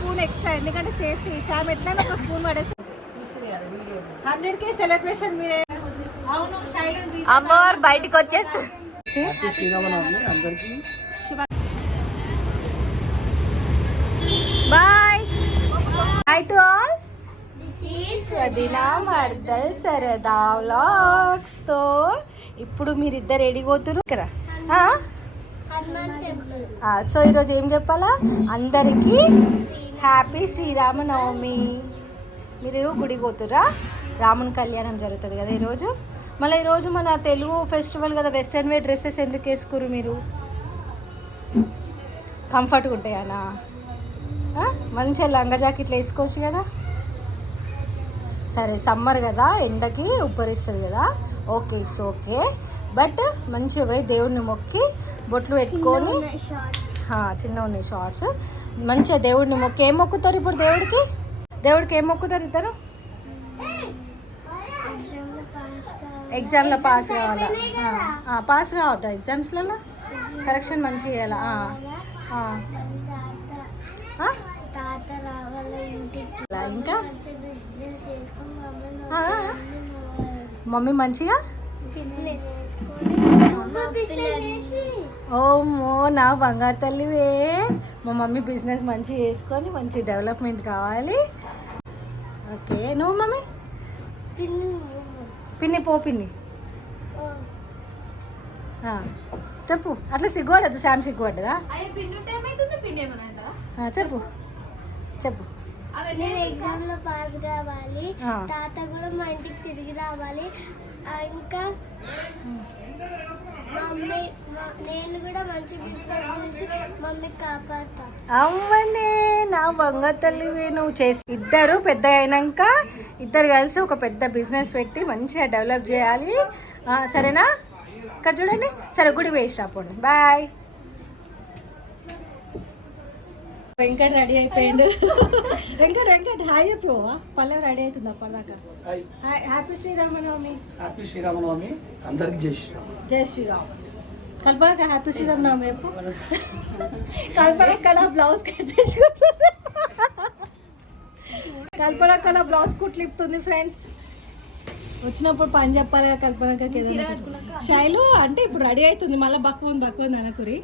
Spoon extra ఎందుకంటే safety Sam ఎట్లైనా ఒక స్పూన్ పడేసి 100K సెలబ్రేషన్ మీరే. అవును శైలి అమ్మవారు బయటకు వచ్చేసి బాయ్ హాయ్ టు ఆల్. వదినా మర్దల్ సరదా వ్లాగ్స్ తో ఇప్పుడు మీరిద్దరు ఎడిపోతురు ఇక్కడ. సో ఈరోజు ఏం చెప్పాలా అందరికీ హ్యాపీ శ్రీరామనవమి. మీరు గుడికి పోతురా, రాముని కళ్యాణం జరుగుతుంది కదా ఈరోజు. మళ్ళీ ఈరోజు మన తెలుగు ఫెస్టివల్ కదా, వెస్ట్రన్ వేర్ డ్రెస్సెస్ ఎందుకు వేసుకోరు మీరు? కంఫర్ట్గా ఉంటాయనా? మంచిగా లంగా జాకెట్లు వేసుకోవచ్చు కదా. సరే సమ్మర్ కదా, ఎండకి ఉబ్బరిస్తుంది కదా, ఓకే ఇట్స్ ఓకే. బట్ మంచిగా పోయి దేవుడిని మొక్కి బొట్లు పెట్టుకొని, చిన్న ఉన్నాయి షార్ట్స్, మంచిగా దేవుడిని మొక్కి. ఏం మొక్కుతారు ఇప్పుడు దేవుడికి? దేవుడికి ఏం మొక్కుతారు ఇద్దరు? ఎగ్జామ్లో పాస్ కావాలా? పాస్ కావద్దా ఎగ్జామ్స్లలో? కరెక్షన్ మంచిగా చేయాలా? ఇంకా మమ్మీ మంచిగా ఓమో నా బంగారు తల్లివే. మా మమ్మీ బిజినెస్ మంచిగా చేసుకొని మంచి డెవలప్మెంట్ కావాలి. ఓకే నువ్వు మమ్మీ? పిన్ని పో పిన్ని చెప్పు. అట్లా సిగ్గుపడద్దు, శామ్ సిగ్గుపడ్డదా? చెప్పు చెప్పు. నేను ఎగ్జామ్ లో పాస్ కావాలి, తాత కూడా మా ఇంటికి తిరిగి రావాలి, ఇంకా మమ్మీ నేను కూడా మంచి బిజినెస్ చేసి మమ్మీకి కాపాడతా. అవ్వనే నా బంగారు తల్లివి. నువ్వు చేసి ఇద్దరు పెద్ద అయినాక ఇద్దరు కలిసి ఒక పెద్ద బిజినెస్ పెట్టి మంచిగా డెవలప్ చేయాలి, సరేనా? ఇక్కడ చూడండి. సరే గుడి వేసి రాపోండి. బాయ్. వెంకట్ రెడీ అయిపోయిండు. వెంకట్ హాయ్ చెప్పవా? పల్లవి రెడీ అవుతుందా పల్లాక? హ్యాపీ శ్రీరామనవమి. హ్యాపీ శ్రీరామనవమి అందరికి జై శ్రీరామ్. జై శ్రీరామ్. కల్పనక హ్యాపీ శ్రీరామనవమి చెప్పు. కల్పనక బ్లౌజ్ కట్ చేసుకుంటుంది. కల్పనక బ్లౌజ్ కుట్లు ఇస్తుంది ఫ్రెండ్స్. వచ్చినప్పుడు పని చెప్పాలి కదా కల్పనకి. శైలు అంటే ఇప్పుడు రెడీ అవుతుంది, మళ్ళీ బక్కువ ఉంది అనకురి.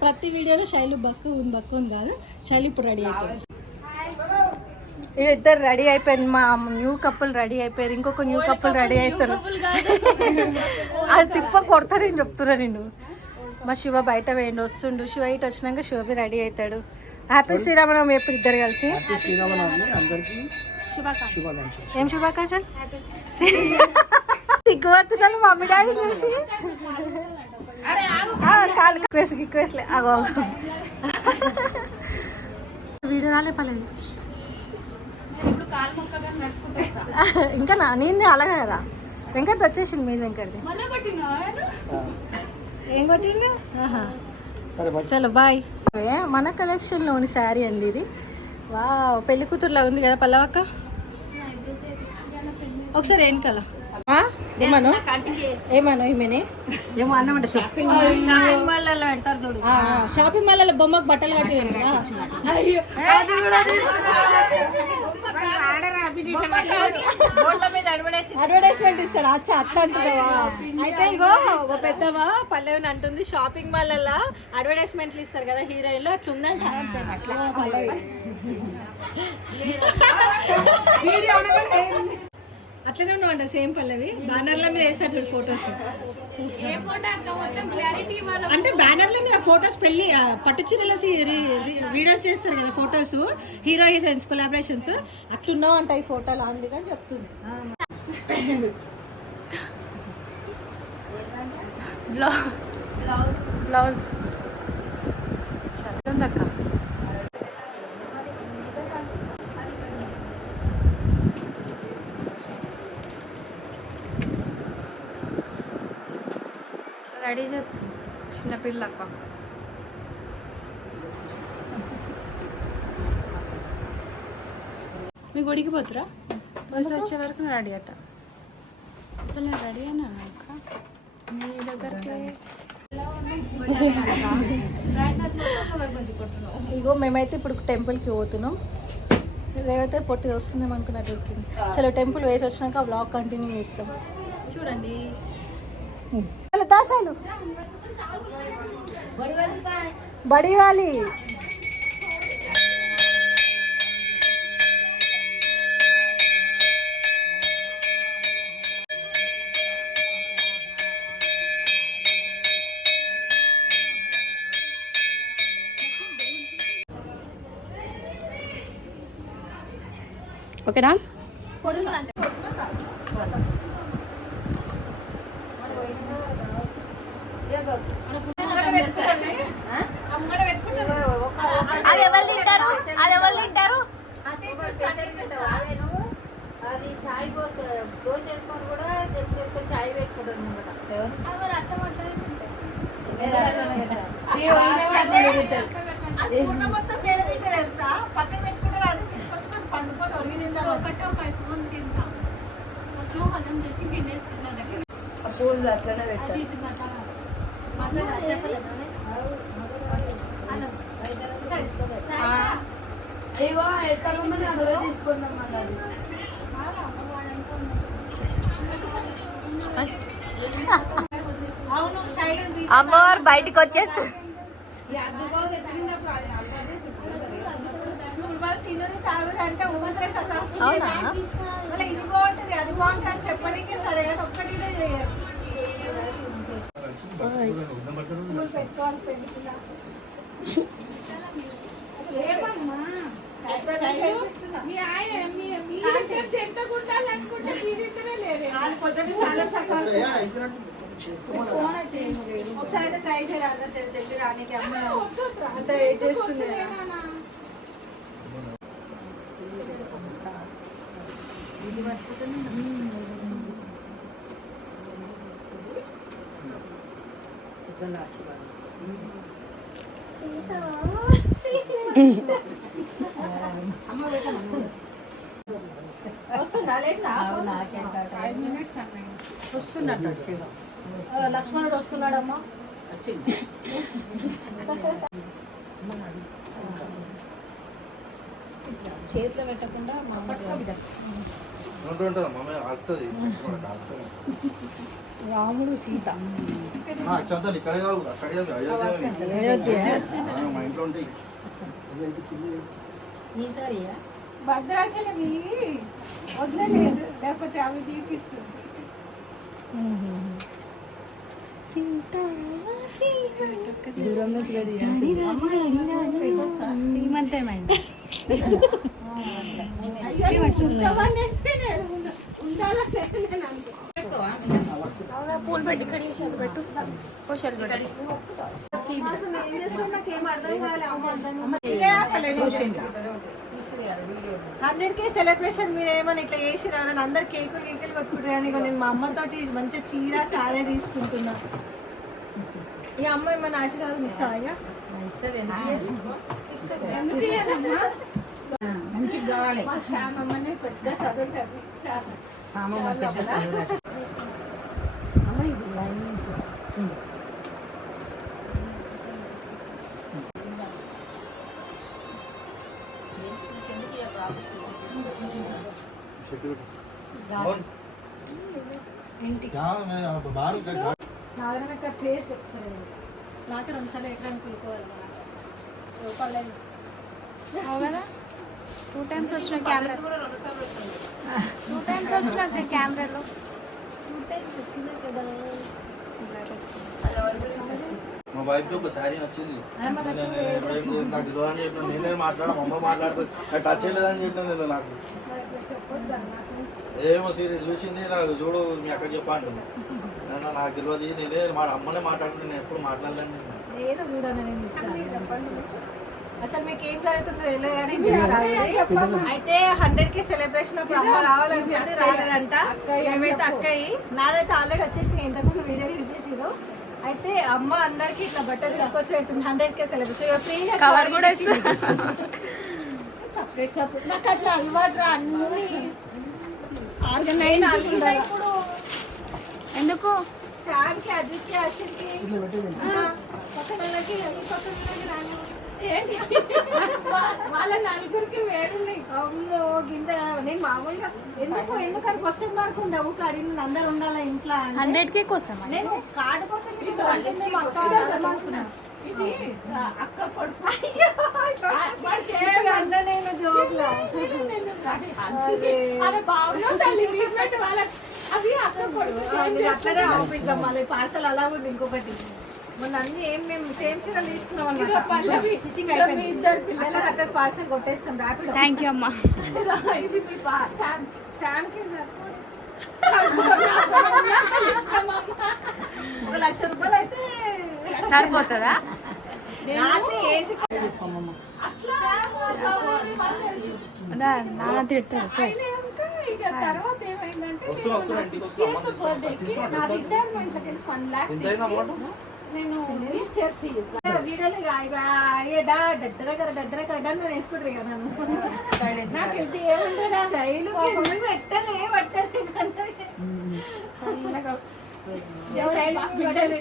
ప్రతి వీడియోలో శైలు బక్కువ ఉంది కాదు, శైలు ఇప్పుడు రెడీ అయిపోయింది. ఇద్దరు రెడీ అయిపోయింది. మా న్యూ కప్పులు రెడీ అయిపోయారు. ఇంకొక న్యూ కప్పులు రెడీ అవుతారు. అది తిప్ప కొడతారు నేను చెప్తున్నా. నేను మా శివ బయట వేయండి వస్తుండు. శివ ఇటు వచ్చినాక శివబి రెడీ అవుతాడు. హ్యాపీ శ్రీరామనవమి ఎప్పుడు ఇద్దరు కలిసి. ఏం శుభాకాంక్షలు? సిగ్గుపడుతున్నాను మమ్మీ డాడీ చూసి. వీడియో రాలే పలేదు ఇంకా నేను అలాగే కదా. వెంకట్ వచ్చేసింది మీద. వెంకట్ ఏం కొట్టిండు? చలో బాయ్. మన కలెక్షన్లోని శారీ అండి ఇది. వా పెళ్లి కూతురులా ఉంది కదా పల్లవక్క. ఒకసారి ఏం కల ఏమను ఏమని ఏమో అన్నమాట. షాపింగ్ మాల్లో పెడతారు చూడు. షాపింగ్ మాల్లో బొమ్మకు బట్టలు కట్టి అడ్వర్టైజ్మెంట్ ఇస్తారు. అచ్చా అట్లా అంటున్నావా? అయితే ఇగో ఒక పెద్దవా పల్లవిని అంటుంది, షాపింగ్ మాల్లో అడ్వర్టైజ్మెంట్లు ఇస్తారు కదా హీరోయిన్లు, అట్లా ఉందంట. అట్లనే ఉన్నామంట సేమ్ పల్లవి. బ్యానర్ల మీద వేస్తారు ఫొటోస్. అంటే బ్యానర్ల మీద ఫొటోస్ పెళ్లి పట్టు చీరల వీడియోస్ చేస్తారు కదా ఫొటోస్, హీరో హీరోయిన్స్ కొలాబరేషన్స్. అట్లున్నావు అంట ఈ ఫోటోలు, అందుకని చెప్తుంది. బ్లౌజ్ చదువుందక్క. రెడీ చేస్తుంది చిన్నపిల్లక్క. మీ గుడికి పోతురా? బస్సు వచ్చే వరకు రెడీ అవుతా. అసలు నేను రెడీ అయినా అక్క మీ దగ్గరికి. ఇగో మేమైతే ఇప్పుడు టెంపుల్కి పోతున్నాం. లేకపోతే పొట్టి వస్తుందేమో అనుకున్నట్టు దొరికింది. చలో టెంపుల్ వేసి వచ్చినాక బ్లాగ్ కంటిన్యూ చేస్తాం. చూడండి దాసాలు బడివాలి. ఓకేనా? అది ఎవరు తింటారు? అది చాయ్ దోశ వేసుకొని కూడా చాయ్ పెట్టుకుంటారు. మొత్తం తెలుసా? పక్కన పెట్టుకుంటారు. అది తీసుకొచ్చుకొని పండుకొని పూజ అట్లనే పెట్టారు. ఇగో ఎక్కడ అందులో తీసుకుందాం అన్నది. అమ్మవారు బయటికి వచ్చేసి అవునా? ఇది బాగుంటుంది అది బాగుంటుంది అని చెప్పడానికి సరే ఒక్కటి ఒకసారి అయితే ట్రై చేయాలి. తెలిసి రానికి అమ్మ అంత వెయిట్ చేస్తుంది. వస్తుందా? వస్తున్నట్టు లక్ష్మణుడు వస్తున్నాడమ్మా. చేతిలో పెట్టకుండా రాముడు సీత ఈసారి భద్రాచలమి వదలలేదు, లేకపోతే అవి తీపిస్తుంది. దూరం నుంచి సీమంతమైంది. పూలు పెట్టి పెట్టు. 100K సెలబ్రేషన్ మీరు ఏమని ఇట్లా చేసిరా? అందరు కేకులు కొట్టుకుంటారు. కానీ నేను మా అమ్మతోటి మంచిగా చీర సారే తీసుకుంటున్నా. ఈ అమ్మ ఏమన్నా ఆశీర్వాదం ఇస్తావా? మంచిగా కావాలి. పెద్ద నాగరనక్క ఫేస్ నాకు 2 సార్లు ఎకరానికి కులుకోవాలి. 2 times వచ్చిన కెమెరా 2 times వచ్చిన కెమెరాలో 2 times వచ్చినా కదా. మా వైఫ్కి ఒక శారీ నచ్చింది. నాకు తెలియదు అని చెప్పిన నేనే మాట్లాడా, అమ్మ మాట్లాడుతుంది. నాకు టచ్ చేయలేదని చెప్పిన నేను. నాకు ఏమో సీరియస్ చూసింది. నాకు చూడు మీ అక్కడ చెప్పా అంటున్నా. నాకు తెలియదు, నేనే మా అమ్మనే మాట్లాడుతుంది. నేను ఎప్పుడు మాట్లాడలేను. ఏదో చూడండి నేను ఇస్తాను. అసలు మీకు ఏం జరుగుతుందో తెలియదు కానీ అయితే 100K సెలబ్రేషన్ అప్పుడు అమ్మ రావాలనుకుంటే రాలేదంట. మేమైతే అక్కయ్యి నాదైతే ఆల్రెడీ వచ్చేసి ఇంతకుముందు వీడియో యూజ్ చేసిరు. అయితే అమ్మ అందరికి ఇట్లా బట్టలు తీసుకొచ్చి పెడుతుంది. 100K సెలబ్రేషన్ ఫ్రీగా కవర్ కూడా సపరేట్ నాకు అట్లా అలవాటు అన్ని ఆర్గనైజ్ ఇప్పుడు ఎందుకు శామ్కి, అజిత్కి, అశ్విన్కి, ఇట్లా పెట్టేది పక్కన వాళ్ళకి, ఈ పక్కన వాళ్ళకి రాని. ఏంటి? వాళ్ళ నలుగురికి వేరున్నాయి. అమ్మో గింత నేను మామూలుగా ఎందుకు అని క్వశ్చన్ మార్క్ ఉండే ఊరికి అడిగిన అందరు ఉండాలా ఇంట్లో అంటే 100K కోసం నేను కార్డు కోసం ఇది అడిగింది మా అక్క అనుకున్నాను. ఇది అక్క కొడుకు అంటే నేను జోక్లా అరే బాబులో తల్లి ట్రీట్మెంట్ వాళ్ళకి అవి అక్క కొడుకు అట్లనే ఆఫీసాం మళ్ళీ పార్సల్ అలా ఉంది. ఇంకొకటి మొన్న అన్ని ఏం మేము సేమ్ చీరలు తీసుకున్నాం అన్నమాట. స్టిచ్చింగ్ అయిపోయింది. ఇద్దరు పిల్లలు అక్కడ పార్సల్ కొట్టేస్తాం ర్యాపిడ్. థ్యాంక్ యూ అమ్మా. ఇది మీ శామ్కి 1,00,000 రూపాయలు అయితే సరిపోతుందా? రాత్రి వేసి నాన్న తిడతారు. తర్వాత ఏమైందంటే వస్తున్నా ఇంటికి వస్తున్నా ఎంత అయింది అమౌంట్? నేను వీడియోలు డడ్డరకరడ్డా వేసుకుంటారు కదా నన్ను. నాకు ఇది ఏముంటే శైలు పెట్టలే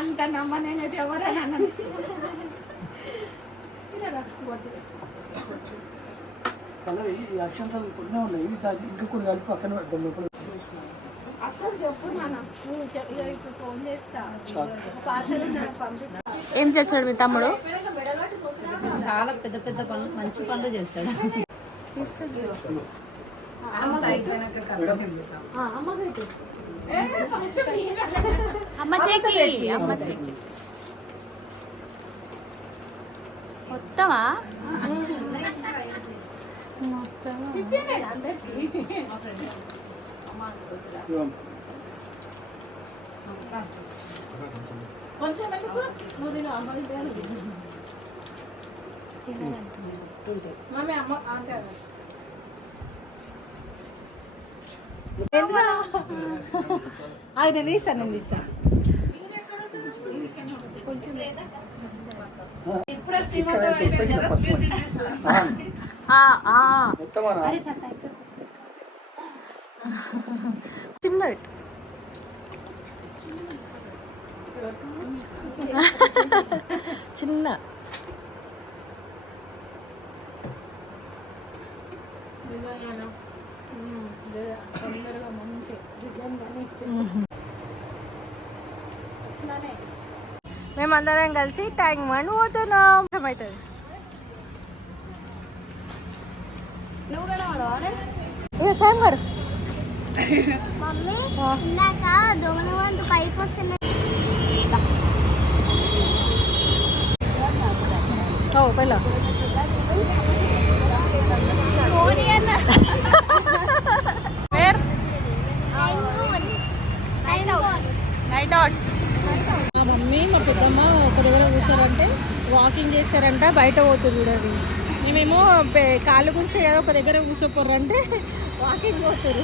అంత నమ్మ నేనైతే ఎవరైనా పల్లవి ఈ అక్షంతలు కొన్ని ఉన్నాయి ఇంకా కొన్ని కలిపి పక్కన పెడతాం లోపల. అక్కడికి చెప్పు నాన్న, నువ్వు ఇప్పుడు ఫోన్ చేస్తా పార్సల్ పంపిస్తా. ఏం చేస్తాడు మీ తమ్ముడు? చాలా పెద్ద పెద్ద పనులు, మంచి పనులు చేస్తాడు. అమ్మ చేకి మొత్తమా? కొంచెం మమ్మీ అమ్మ అంటే నేను తీస్తాను చిన్న చిన్న తొందరగా మంచి మేమందరం కలిసి ట్యాంక్ బండ్ పోతున్నాం. అవుతుంది ఇక సేమ్ గడు మమ్మీ ఇందాక దొంగల వంట పైకి వస్తున్నాయి. పెళ్ళ మా మమ్మీ మా పెద్దమ్మ ఒక దగ్గర కూర్చారంటే వాకింగ్ చేస్తారంట, బయట పోతుంది చూడండి. మేమేమో కాళ్ళు కూర్చే కదా ఒక దగ్గర కూర్చోపోర్రంటే వాకింగ్ పోతారు.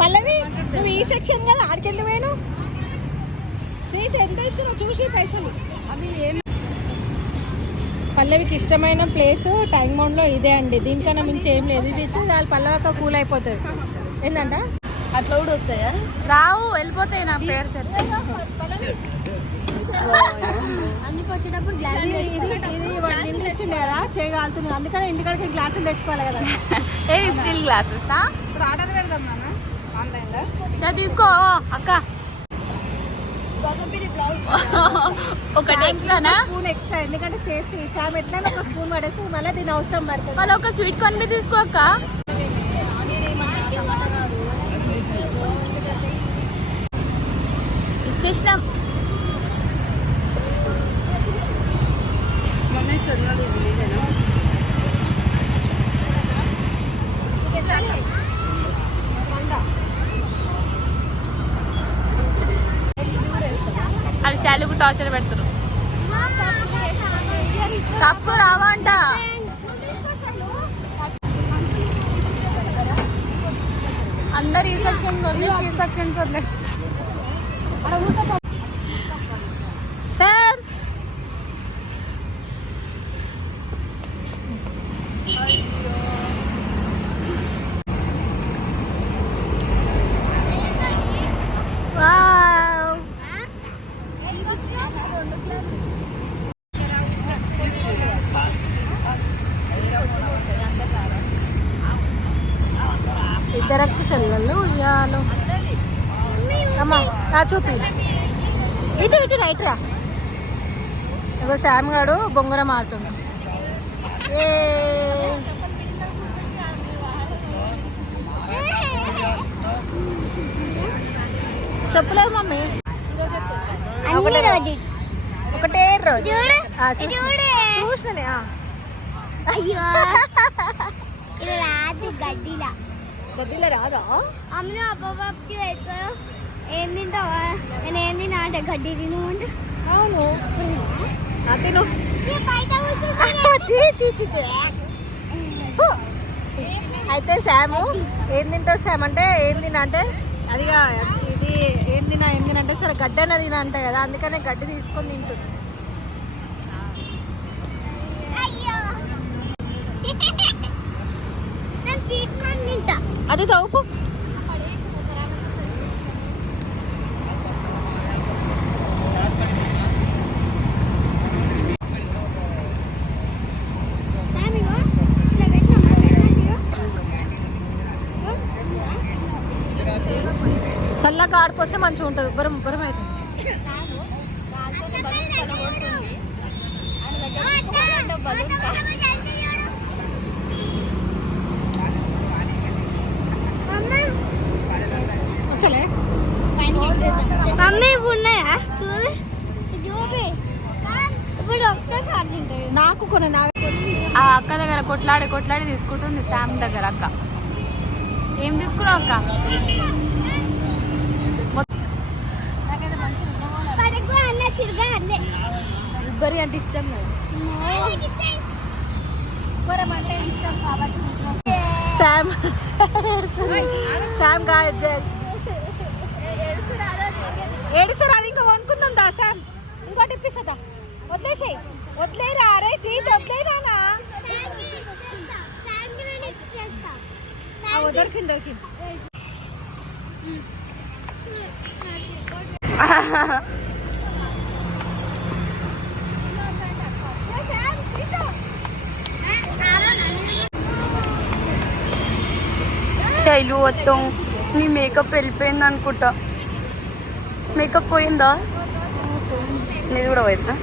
పల్లవి నువ్వు ఈ సెక్షన్ కదా ఆడికెళ్ళి వేను స్వీట్ ఎంత ఇస్తున్నావు చూసి పైసలు అవి ఏం. పల్లవికి ఇష్టమైన ప్లేస్ ట్యాంక్ బండ్లో ఇదే అండి, దీనికన్నా మించి ఏం లేదు. ఇది ఇస్తే దాని పల్లవక కూల్ అయిపోతుంది. ఏంటంట అట్లా కూడా వస్తాయా? రావు, వెళ్ళిపోతాయి. నా పేరు అందుకు వచ్చేటప్పుడు ఇది ఇచ్చిండే కదా చేయగలుగుతుంది, అందుకని ఇంటికాడికి గ్లాసులు తెచ్చుకోవాలి కదా. ఏవి స్టీల్ గ్లాసెస్? ఇప్పుడు ఆర్డర్ పెడదాం నాన్న ఆన్లైన్లో. తీసుకో అక్క. ఒకటి ఎక్స్ట్రానా? స్పూన్ ఎక్స్ట్రా, ఎందుకంటే సేఫ్టీ. సామ్ ఎట్లా ఒక స్పూన్ పడేసి మళ్ళీ దీని అవసరం పడుతుంది. వాళ్ళు ఒక స్వీట్ కొని తీసుకో అక్క. ఇచ్చేసినాం. అది శాలుకు టార్చర్ పెడతారు. తప్పు రావంట. అందరు ఈ సెక్షన్ వదిలేసి ఈ సెక్షన్ వదిలేసి సార్ ఉయ్యాలో. అమ్మా చూపి ఇటు ఇటు రైట్ రా. ఇగో శామ్ గాడు బొంగరం ఆడుతుండు. ఏ చెప్పలేదు మమ్మీ. ఒకటే రోజు చూసిననే. అయ్యో ఇది రాదు గడ్డిలా. గడ్డిలో రాదా? అమ్మ అబ్బాబాకి ఏం తింటావా? నేను ఏం తిన్నా అంటే గడ్డి తిను అంటే. అవును తిను. అయితే శాము ఏం తింటావు శామ్ అంటే ఏం తినా అంటే అదిగా ఇది ఏం తినా అంటే సరే గడ్డి అయినా తినా అంటే కదా, అందుకనే గడ్డి తీసుకొని తింటుంది. అది తవ్వుపు. చల్లగా ఆడిపోస్తే మంచిగా ఉంటుంది. ఉబ్బరం ఉబ్బరం అవుతుంది. అసలే మమ్మీ ఉన్నాయా? ఇప్పుడు ఒక్కసారి తింటాయి. నాకు కొన్ని ఆ అక్క దగ్గర కొట్లాడి తీసుకుంటుంది శామ్ దగ్గర. అక్క ఏం తీసుకున్నావు అక్క? ఉబ్బరి అంటే ఇష్టం కదా. శామ్ ఏడుస్తారు. అది ఇంకా వండుకుందాం దా శామ్. ఇంకోటి ఇప్పిస్తుందా? వదిలేరా అరే సీట్ వదిలేరానా. దొరికింది. శైలు మొత్తం నీ మేకప్ వెళ్ళిపోయింది అనుకుంటా. మేకప్ పోయిందా? నీది కూడా పోయిందా?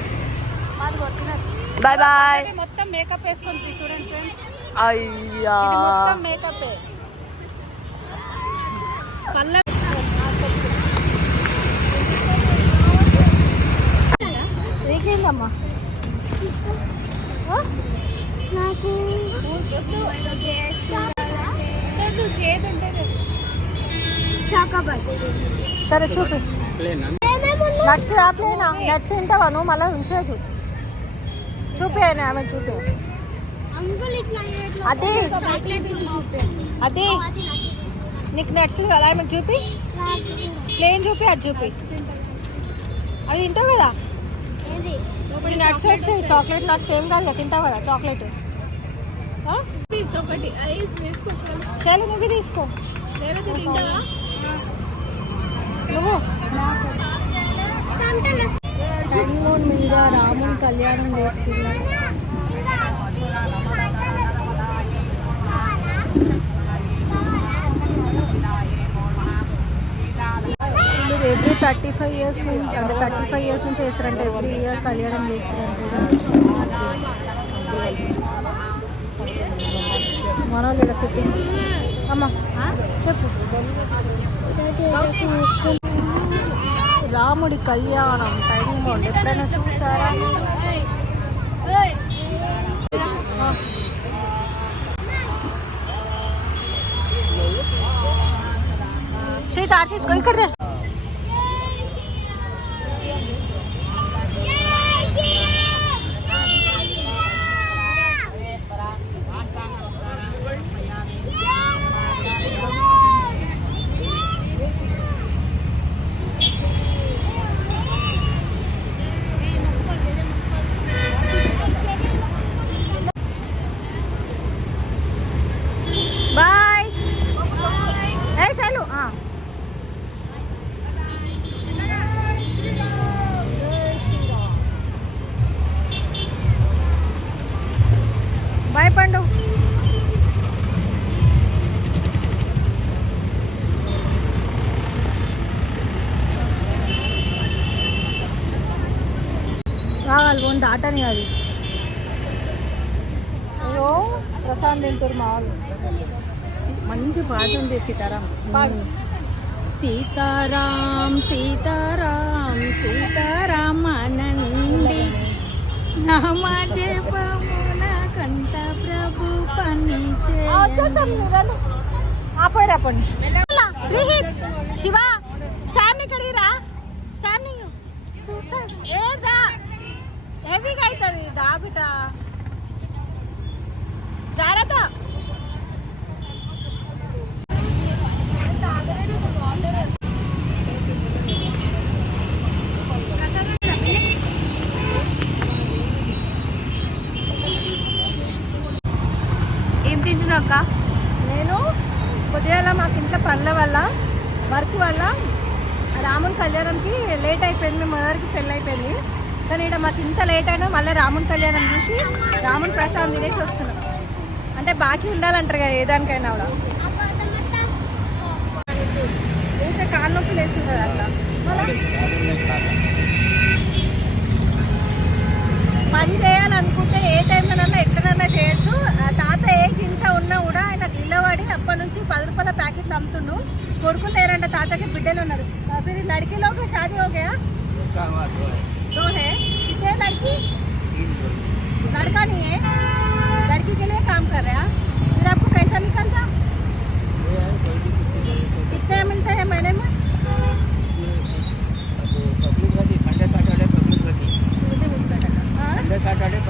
Bye bye. మొత్తం మేకప్ వేసుకుంది చూడండి ఫ్రెండ్స్. అయ్యా మేకప్ నీకేందమ్మా? నాకు సరే చూపి. నట్స్ ఆపలేనా? నట్స్ తింటావా నువ్వు? మళ్ళీ ఉంచదు. చూపి అయినా ఆమె చూపి. అదే నీకు నట్స్ కదా ఆమెకు చూపి. ప్లేన్ చూపి, అది చూపి. అది తింటావు కదా. ఇప్పుడు నట్స్ వస్తే చాక్లెట్ నట్స్ ఏం కాదు కదా, తింటావు కదా చాక్లెట్. చాలా నువ్వు తీసుకో. నువ్వు హనుమాన్ మీద రాముని కళ్యాణం చేస్తున్నారు. ఎవ్రీ 35 years నుంచి అంటే 35 years నుంచి చేస్తారంటే ఎవ్రీ ఇయర్ కళ్యాణం చేస్తారంటే. మనోళ్ళు ఇలా సిట్టింగ్. అమ్మ చెప్పు. రాముడి కళ్యాణం టైం బాగుంది. ఎప్పుడైనా చూసారా? చేతి ఆట తీసుకో. ఇక్కడ బాయ్. ఏ శైలు వాళ్ళు పోని దాటని అది. అయ్యో ప్రశాంత్ తింటారు మా వాళ్ళు. మంచి పాట ఉంది సీతారాం. సీతారాం సీతారాం సీతారామనండి నామ జపమున కంఠ ప్రభు పనిచే. ఆపోయారాపండి. శ్రీహిత్ శివ శామ్ని కడిగిరా. శామ్ని ఏదా హెవీగా అవుతుంది దా బిట జాగ్రత్త. ఏం తింటున్నావు అక్క? నేను కొద్దిగా మాకు ఇంట్లో పనుల వల్ల వర్క్ వల్ల రాముని కళ్యాణంకి లేట్ అయిపోయింది. మా మదర్కి పెళ్ళి అయిపోయింది. కానీ ఇక్కడ మాకు ఇంత లేట్ అయినా మళ్ళీ రాముని కళ్యాణం చూసి రాముని ప్రసాదం తినేసి వస్తున్నాం. అంటే బాకీ ఉండాలంటారు కదా ఏదానికైనా కూడా. ఇంకా కాళ్ళ నొప్పి లేస్తుంది కదా అట్లా. పని చేయాలనుకుంటే ఏ టైంలోనన్నా ఎక్కడన్నా చేయొచ్చు. తాత ఏ చింత ఉన్నా కూడా ఆయన నిలబడి అప్పటి నుంచి 10 రూపాయల ప్యాకెట్లు అమ్ముతుండు. కొడుకులు లేరంట తాతకి, బిడ్డలు ఉన్నారు. फिर लड़के लोग का शादी हो गया? दो है. कितने लड़की? लड़का नहीं है. लड़की के लिए काम कर रहे हैं. फिर आपको कैसा निकलता? कितने मिलते हैं महीने में?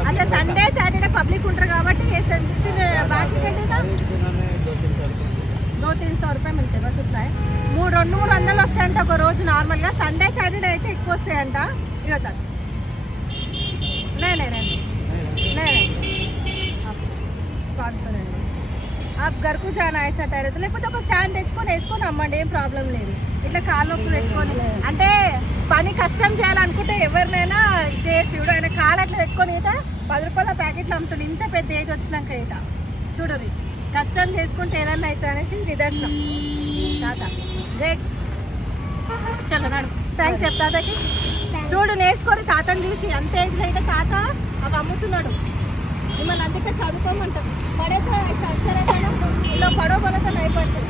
अच्छा संडे सैटरडे पब्लिक ఉంటారు కాబట్టి फिर बाकी घंटे का 200-300 रुपये मिलते बस उतना है. 200-300 వస్తాయంట ఒక రోజు నార్మల్గా. సండే సాటర్డే అయితే ఎక్కువ వస్తాయంట. ఇవ్వతా आप घर को जाना ऐसा టైర్ లేకపోతే ఒక స్టాండ్ తెచ్చుకొని వేసుకొని అమ్మండి, ఏం ప్రాబ్లం లేదు. ఇట్లా కాళ్ళు నొప్పులు పెట్టుకొని అంటే పని కష్టం చేయాలనుకుంటే ఎవరినైనా చేయొచ్చు. చూడు ఆయన కాలు అట్లా పెట్టుకొని ఈత 10 రూపాయల ప్యాకెట్లు అమ్ముతుంది. ఇంత పెద్ద ఏజ్ వచ్చినాక ఈత చూడరు. కష్టం చేసుకుంటే ఏదన్నా అవుతుంది అనేసి నిదర్శనం తాత. గ్రేట్. చలో నాడు థ్యాంక్స్ చెప్ తాతకి. చూడు నేర్చుకొని తాతని చూసి అంత ఏజ్లో అయితే తాత అవి అమ్ముతున్నాడు. మిమ్మల్ని అందుకే చదువుకోమంటాం. పడేతో సరే ఇలా పడవ బలతో నైపడుతుంది.